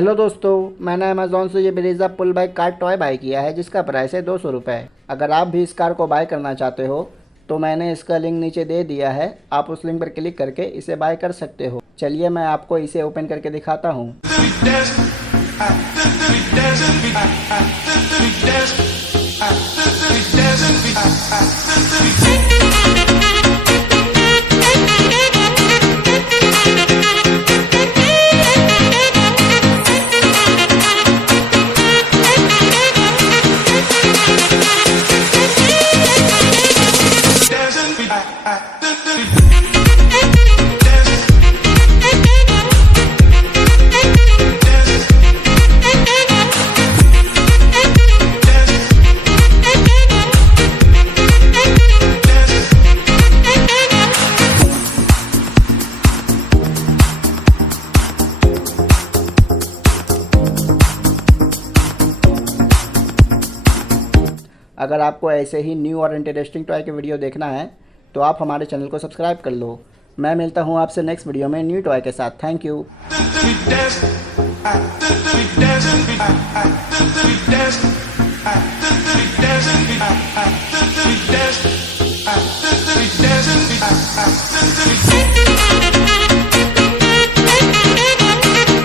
Hello दोस्तों, मैंने Amazon से ये ब्रीज़ा पुल बाइक कार टॉय बाय किया है जिसका प्राइस है 200 रुपये। अगर आप भी इस कार को बाय करना चाहते हो तो मैंने इसका लिंक नीचे दे दिया है, आप उस लिंक पर क्लिक करके इसे बाय कर सकते हो। चलिए मैं आपको इसे ओपन करके दिखाता हूँ। अगर आपको ऐसे ही न्यू और इंटरेस्टिंग टॉय के वीडियो देखना है तो आप हमारे चैनल को सब्सक्राइब कर लो। मैं मिलता हूँ आपसे नेक्स्ट वीडियो में न्यू टॉय के साथ। Thank you.